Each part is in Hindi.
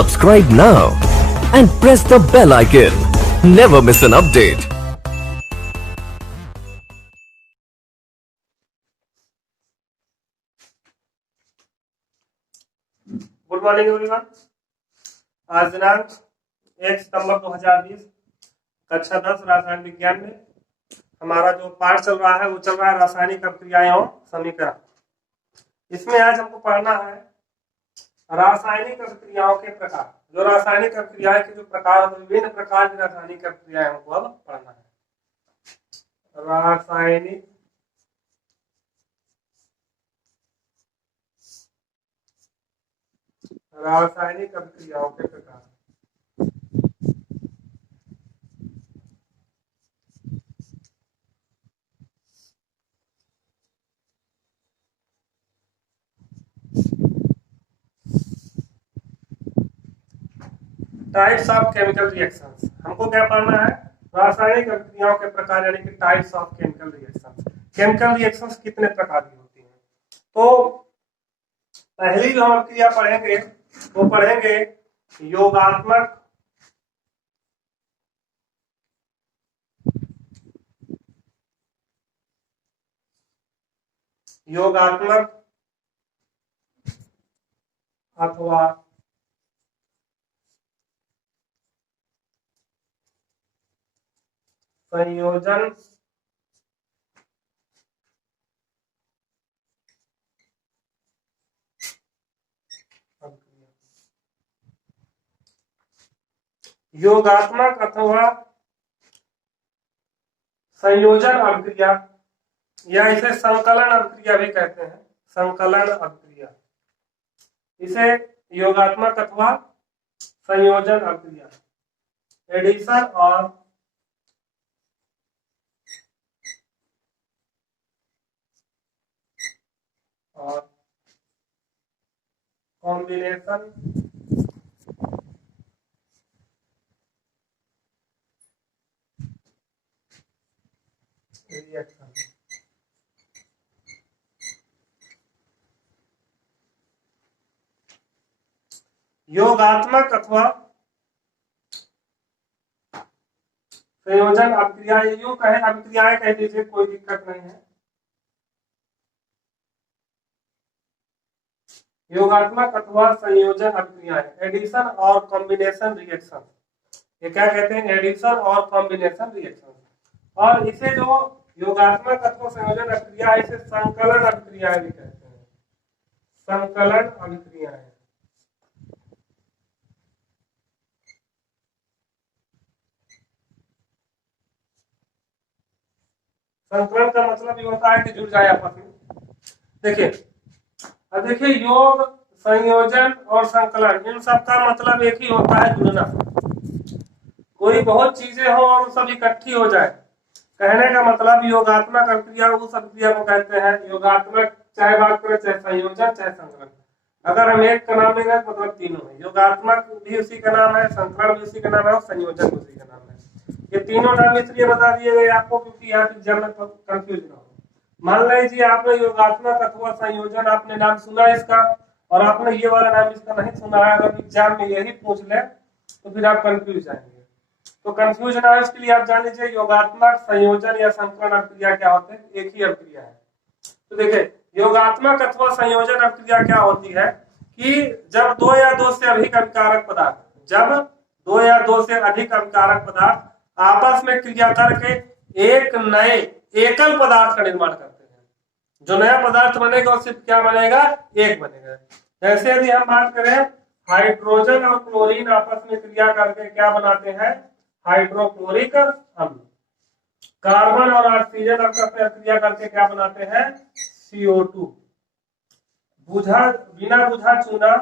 Subscribe now and press the bell icon. Never miss an update. Good morning everyone. आज दिनांक 1 सितंबर 2020 कक्षा 10 रासायनिक विज्ञान में हमारा जो पाठ चल रहा है वो चल रहा है रासायनिक अभिक्रियाएं और समीकरण। इसमें आज हमको पढ़ना है रासायनिक अभिक्रियाओं के प्रकार। जो रासायनिक अभिक्रियाएं के जो प्रकार, विभिन्न प्रकार की रासायनिक अभिक्रियाएं हमको अब पढ़ना है। रासायनिक अभिक्रियाओं के प्रकार। Types of chemical reactions. हमको क्या पढ़ना है? रासायनिक अभिक्रियाओं के प्रकार, यानी कि types of chemical reactions. Chemical reactions कितने प्रकार की होती हैं? तो पहली जो हम अभिक्रिया पढ़ेंगे वो पढ़ेंगे योगात्मक अथवा संयोजन योगात्मक अथवा संयोजन अभिक्रिया, या इसे संकलन अभिक्रिया भी कहते हैं। संकलन अभिक्रिया, इसे योगात्मक अथवा संयोजन अभिक्रिया, एडिशन और कॉम्बिनेशन रिएक्शन। योगात्मक अथवा संयोजन अभिक्रिया, यूं कहे अभिक्रियाएं कह दीजिए, कोई दिक्कत नहीं है। योगात्मक अथवा संयोजन अभिक्रियाएं, एडिशन और कॉम्बिनेशन रिएक्शन। ये क्या कहते हैं? एडिशन और कॉम्बिनेशन रिएक्शन। और इसे जो योगात्मक अथवा संयोजन अभिक्रिया है, इसे संकलन अभिक्रियाएं भी कहते हैं। संकलन अभिक्रियाएं। संकलन का मतलब ये होता है कि जुड़ जाए आपस में। देखिए, अब देखिए, योग, संयोजन और संकलन, इन सब का मतलब एक ही होता है, जुड़ना। कोई बहुत चीजें हो और सब इकट्ठी हो जाए, कहने का मतलब योगात्मक अभिक्रिया उस अभिक्रिया को कहते हैं। योगात्मक चाहे बात करें, चाहे संयोजन चाहे संकलन। अगर हम एक का नाम लेंगे मतलब तीनों है। योगात्मक भी उसी का नाम है, संकलन भी उसी का नाम है और संयोजन भी उसी का नाम है। ये तीनों नाम इसलिए बता दिए गए आपको क्योंकि यहाँ एग्जाम में कंफ्यूज ना हो। मान लीजिए आपने योगात्मक अथवा संयोजन, आपने नाम सुना इसका और आपने ये वाला नाम इसका नहीं सुना है। अगर एग्जाम में यही पूछ ले तो फिर आप कंफ्यूज जाएंगे। तो कंफ्यूज ना हो इसके लिए आप जान लीजिए योगात्मक, संयोजन या संकलन अभिक्रिया क्या होते हैं, एक ही अभिक्रिया है। तो देखिए, योगात्मक अथवा संयोजन अभिक्रिया क्या होती है कि जब दो या दो से अधिक अभिकारक पदार्थ, जब दो या दो से अधिक अभिकारक पदार्थ आपस में क्रिया करके एक नए एकल पदार्थ का निर्माण करते हैं। जो नया पदार्थ बनेगा वो सिर्फ क्या बनेगा? एक बनेगा। जैसे यदि हम बात करें, हाइड्रोजन और क्लोरीन आपस में क्रिया करके क्या बनाते हैं? हाइड्रोक्लोरिक अम्ल। कार्बन और ऑक्सीजन आपस में क्रिया करके क्या बनाते हैं? CO2। बिना बुझा चूना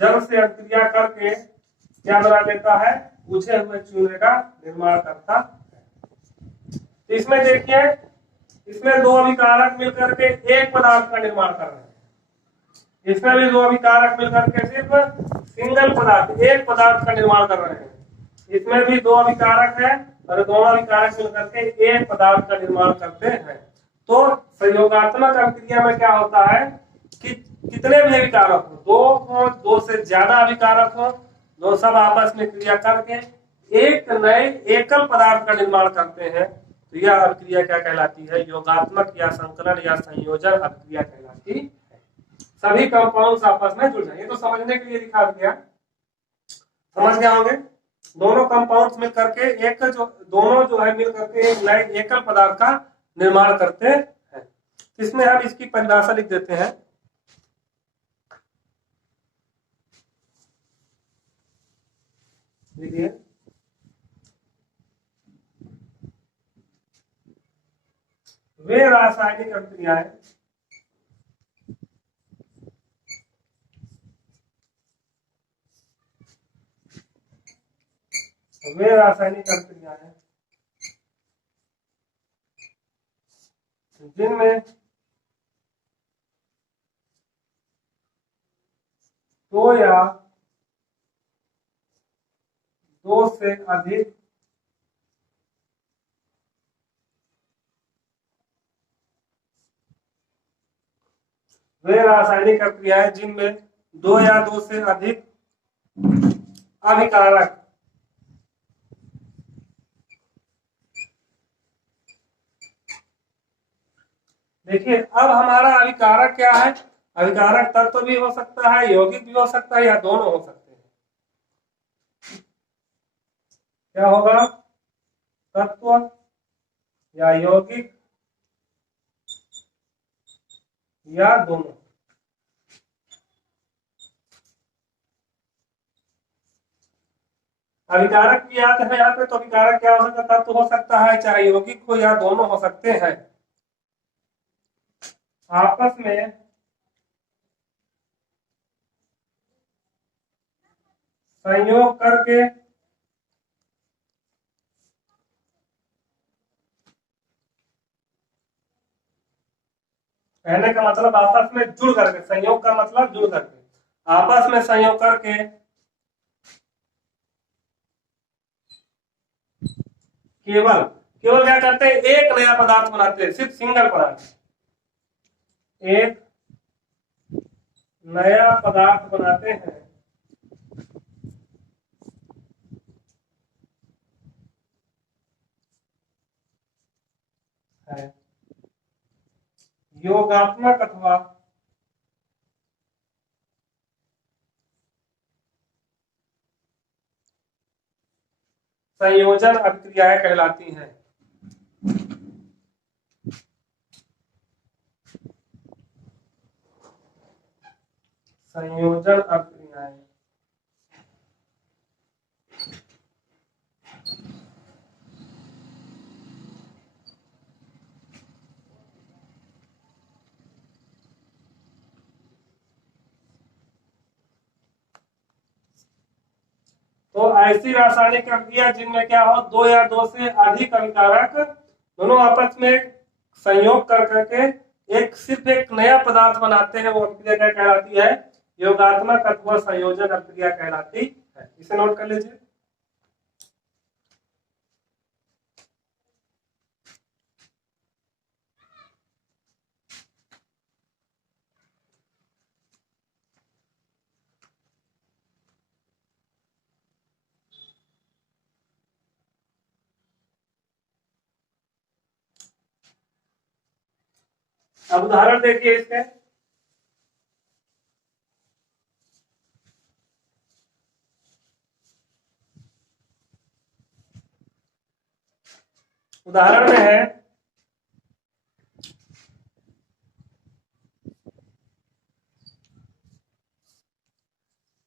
जल से अभिक्रिया करके क्या बना लेता है? बुझे हुए चूने का निर्माण करता है। तो इसमें देखिए, इसमें दो अभिकारक मिलकर के एक पदार्थ का निर्माण कर रहे हैं। इसमें भी दो अभिकारक मिलकर के सिर्फ सिंगल पदार्थ, एक पदार्थ का निर्माण कर रहे हैं। इसमें भी दो अभिकारक है और दोनों अभिकारक मिलकर के एक पदार्थ का निर्माण करते हैं। तो संयोगात्मक अभिक्रिया में क्या होता है कि कितने भी अभिकारक हो, दो हो, दो से ज्यादा अभिकारक हो, दो सब आपस में क्रिया करके एक नए एकल पदार्थ का निर्माण करते हैं, तो यह अभिक्रिया क्या कहलाती है? योगात्मक या संकलन या संयोजन अभिक्रिया कहलाती है। सभी कंपाउंड्स आपस में जुड़ जाए, ये तो समझने के लिए दिखा दिया, समझ गए होंगे। दोनों कंपाउंड्स मिल करके एक दोनों जो है मिल करके एक नए एकल पदार्थ का निर्माण करते हैं। इसमें हम इसकी परिभाषा लिख देते हैं। देखिए, वे रासायनिक अभिक्रियाएं जिनमें दो या दो से अधिक वे रासायनिक अभिक्रियाएं जिनमें दो या दो से अधिक अभिकारक देखिए, अब हमारा अभिकारक क्या है? अभिकारक तत्व भी हो सकता है, यौगिक भी हो सकता है, या दोनों हो सकते हैं। क्या होगा? तत्व या यौगिक या दोनों। अभिकारक की याद है यहाँ पे, तो अभिकारक क्या हो सकता है? तत्व हो सकता है, चाहे यौगिक हो या दोनों हो सकते हैं। आपस में संयोग करके कहने का मतलब आपस में जुड़ करके, संयोग का मतलब जुड़ करके, आपस में संयोग करके केवल केवल क्या करते हैं? एक नया पदार्थ बनाते हैं, सिर्फ सिंगल पदार्थ, एक नया पदार्थ बनाते हैं। योगात्मक अथवा संयोजन अभिक्रियाएं कहलाती हैं। संयोजन अभिक्रियाएं तो ऐसी रासायनिक अभिक्रिया जिनमें क्या हो? दो या दो से अधिक अभिकारक दोनों आपस में संयोग कर करके एक सिर्फ एक नया पदार्थ बनाते हैं, वो अभिक्रिया क्या कहलाती है? योगात्मक अथवा संयोजन अभिक्रिया कहलाती है। इसे नोट कर लीजिए। अब उदाहरण देखिए इसके। उदाहरण में है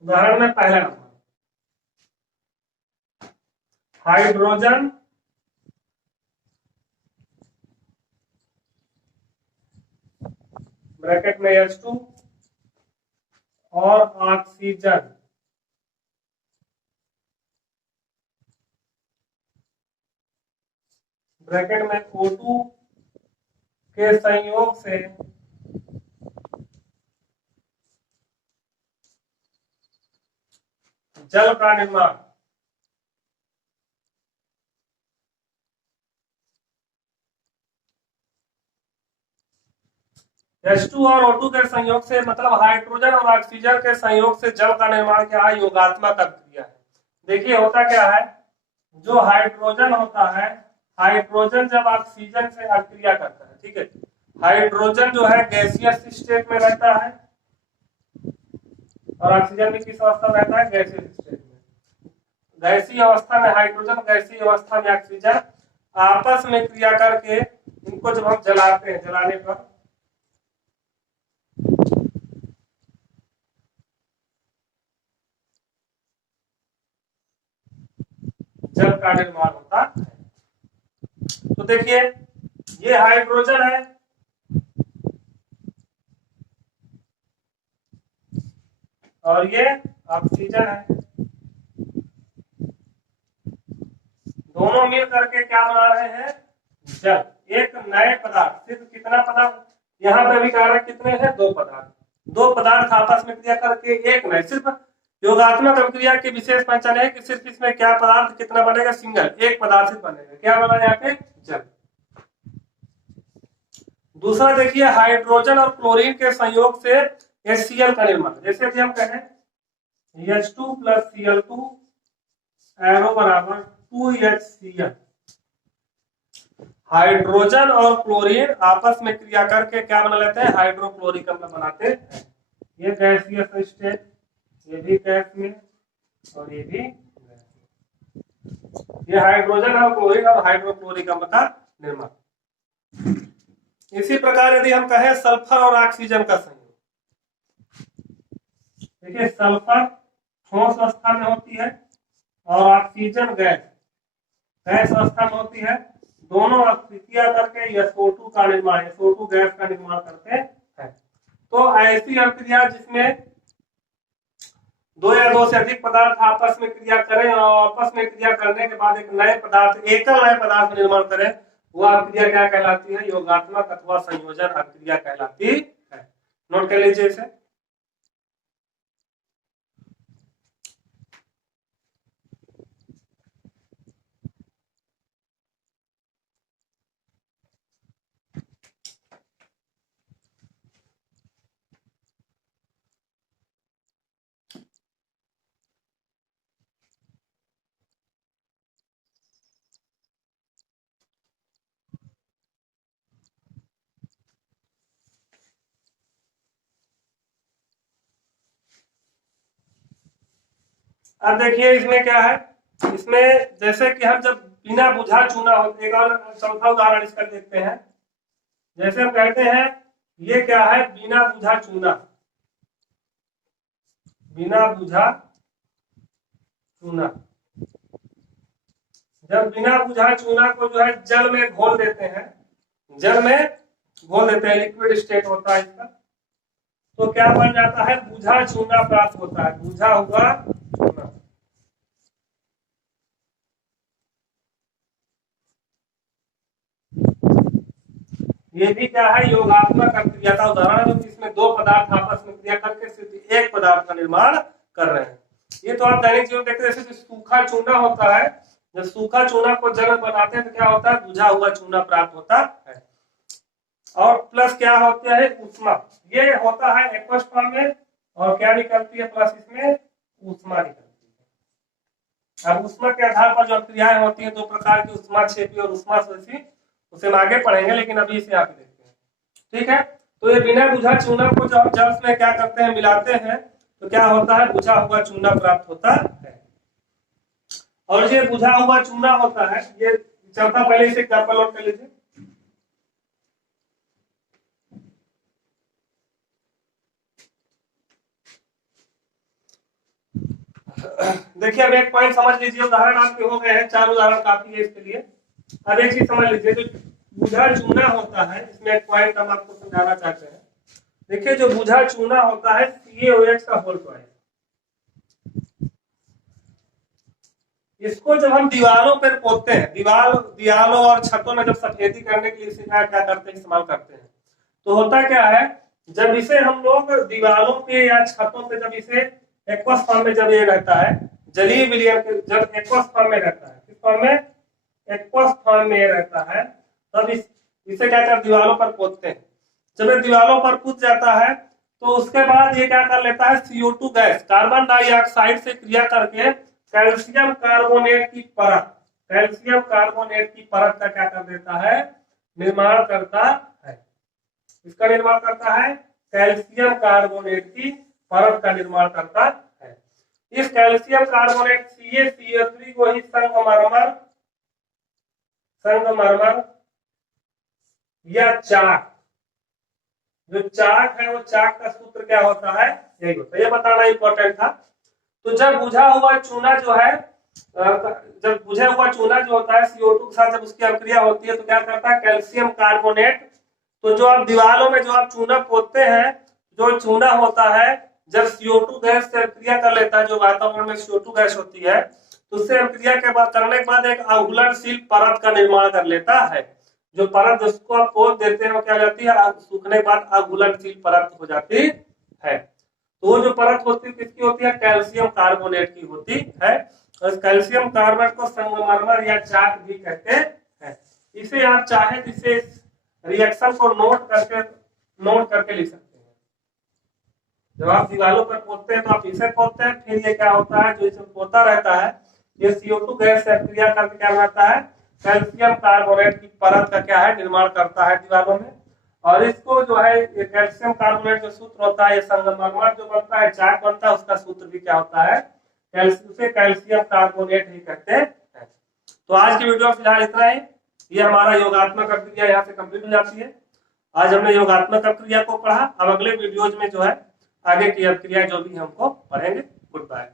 उदाहरण में पहला नंबर हाइड्रोजन ब्रैकेट में H2 और ऑक्सीजन ब्रैकेट में O2 के संयोग से जल का निर्माण। H2 और O2 के संयोग से मतलब हाइड्रोजन और ऑक्सीजन के संयोग से जल का निर्माण क्या है, योगात्मक अभिक्रिया है। देखिए होता क्या है, जो हाइड्रोजन होता है, हाइड्रोजन जब ऑक्सीजन से अभिक्रिया करता है, ठीक है, हाइड्रोजन जो है गैसियस स्टेट में रहता है और ऑक्सीजन भी किस अवस्था में रहता है, गैसियस स्टेट में। गैसीय अवस्था में हाइड्रोजन, गैसीय अवस्था में ऑक्सीजन आपस में क्रिया करके इनको जब हम जलाते हैं, जलाने पर जल का निर्माण होता है। तो देखिए ये हाइड्रोजन है और ये ऑक्सीजन है, दोनों मिल करके क्या बना रहे हैं, जल, एक नए पदार्थ। सिर्फ कितना पदार्थ यहाँ पे भी कह रहे हैं, कितने हैं, दो पदार्थ। दो पदार्थ आपस में क्रिया करके एक नए, सिर्फ योगात्मक अभिक्रिया की विशेष पहचान है कि सिर्फ इसमें क्या पदार्थ कितना बनेगा, सिंगल, एक पदार्थ से बनेगा, क्या बना यहाँ पे, जल। दूसरा देखिए हाइड्रोजन और क्लोरीन के संयोग से HCl का निर्माण। जैसे कि हम कहें H2 + Cl2 एरो बराबर 2HCl। हाइड्रोजन और क्लोरीन आपस में क्रिया करके क्या बना लेते हैं, हाइड्रोक्लोरिक अम्ल बनाते हैं। ये गैसियस स्टेट, ये भी गैस में और ये भी गैस में। ये हाइड्रोजन और क्लोरीन और हाइड्रोक्लोरिक अम्ल का निर्माण। इसी प्रकार यदि हम कहें सल्फर और ऑक्सीजन का संयोग, देखिए सल्फर ठोस अवस्था में होती है और ऑक्सीजन गैस अवस्था में होती है। दोनों क्रिया करके SO2 का निर्माण, SO2 गैस का निर्माण करते हैं। तो ऐसी अभिक्रिया जिसमें दो या दो से अधिक पदार्थ आपस में क्रिया करें और आपस में क्रिया करने के बाद एक नए पदार्थ, एकल नए पदार्थ का निर्माण करें, वह अभिक्रिया क्या कहलाती है, योगात्मक अथवा संयोजन अभिक्रिया कहलाती है। नोट कर लीजिए इसे। अब देखिए इसमें क्या है, इसमें जैसे कि हम जब बिना बुझा चूना हो, एक और चौथा उदाहरण इसका देखते हैं। जैसे हम कहते हैं ये क्या है, बिना बुझा चूना, बिना बुझा चूना। जब बिना बुझा चूना को जो है जल में घोल देते हैं, जल में घोल देते हैं, लिक्विड स्टेट होता है इसका, तो क्या बन जाता है, बुझा चूना प्राप्त होता है, बुझा हुआ चूना। ये भी क्या है, योगात्मक अभिक्रिया का उदाहरण है, इसमें दो पदार्थ आपस में क्रिया करके सिर्फ एक पदार्थ का निर्माण कर रहे हैं। ये तो आप दैनिक जीवन देखते हैं, जैसे सूखा चूना होता है, जब सूखा चूना को जल में बनाते हैं तो क्या होता है, बुझा हुआ चूना प्राप्त होता है। और प्लस क्या होता है, ऊष्मा, ये होता है एक्वस फॉर्म में, और क्या निकलती है प्लस इसमें ऊष्मा निकलती है। अब ऊष्मा के आधार पर जो क्रियाएं होती है, दो प्रकार की, ऊष्मा क्षेपी और ऊष्मा शोषी, उसे हम आगे पढ़ेंगे, लेकिन अभी इसे आप देखते हैं, ठीक है। तो ये बिना बुझा चूना को जब जल में क्या करते हैं, मिलाते हैं, तो क्या होता है, बुझा हुआ चूना प्राप्त होता है। और ये बुझा हुआ चूना होता है, ये चौथा, पहले इसे एग्जाम्पल नोट कर लीजिए। देखिए अब एक पॉइंट समझ लीजिए, उदाहरण आपके हो गए हैं, 4 उदाहरण काफी है इसके लिए। अब एक चीज समझ लीजिए, जो बुझा चूना होता है, इसमें एक पॉइंट हम आपको समझाना चाहते हैं। देखिए जो बुझा चूना होता है CaOH का होल ट्वाइस, इसको जब हम दीवारों पर पोतते हैं, दीवारों और छतों में जब सफेदी करने के लिए क्या करते हैं, इस्तेमाल करते हैं, तो होता क्या है, जब इसे हम लोग दीवारों पे या छतों पे, जब इसे एक्वस फॉर्म में जब ये रहता है, जलीय विलयन जब एक्वस फॉर्म में रहता है, किस फॉर्म में, एक्वस फॉर्म में रहता है, तब इसे क्या कर दीवारों पर पोतते हैं। जब ये दीवारों पर कूद जाता है तो उसके बाद ये क्या कर लेता है, CO2 गैस कार्बन डाइऑक्साइड से क्रिया करके कैल्शियम कार्बोनेट की परत, कैल्शियम कार्बोनेट की परत का क्या कर देता है, निर्माण करता है। इसका निर्माण करता है, कैल्शियम कार्बोनेट की परत का निर्माण करता है। इस कैल्शियम कार्बोनेट CaCO3 को ही संगमरमर या चाक, जो चाक है वो चाक का सूत्र क्या होता है, यही होता है, ये बताना इंपॉर्टेंट था। तो जब बुझा हुआ चूना जो है, जब बुझा हुआ चूना जो होता है CO2 के साथ जब उसकी अभिक्रिया होती है तो क्या करता है, कैल्शियम कार्बोनेट, तो जो आप दीवारों में जो आप चूना पोतते हैं, जो चूना होता है जब CO2 गैस से अभिक्रिया कर लेता है, जो वातावरण में CO2 गैस होती है, तो उससे अभिक्रिया के बाद करने के बाद एक अघुलनशील परत का निर्माण कर लेता है। जो परत जिसको आप पोत देते हैं वो क्या हो जाती है, सूखने के बाद अघुलनशील परत हो जाती है। तो वो जो परत होती है किसकी होती है, कैल्शियम कार्बोनेट की होती है। और कैल्शियम कार्बोनेट को संगमरमर या चाक भी कहते हैं। इसे आप चाहे इसे रिएक्शन को नोट करके लिख सकते हैं। जब आप दीवारों पर पोतते हैं तो आप इसे पोतते हैं, फिर ये क्या होता है, जो इसे पोता रहता है ये CO2 गैस से क्रिया करके क्या बनाता है, कैल्शियम कार्बोनेट की परत का क्या है, निर्माण करता है दीवारों में। और इसको जो है कैल्शियम कार्बोनेट जो सूत्र होता है, ये संगमरमर जो बनता है, चाक बनता है, उसका सूत्र भी क्या होता है, उसे कैल्शियम कार्बोनेट ही कहते हैं। तो आज की वीडियो फिलहाल इतना ही। ये हमारा योगात्मक अभिक्रिया यहाँ से कंप्लीट हो जाती है। आज हमने योगात्मक अभिक्रिया को पढ़ा। अब अगले वीडियोज में जो है आगे की अभिक्रिया जो भी हमको पढ़ेंगे। Good bye.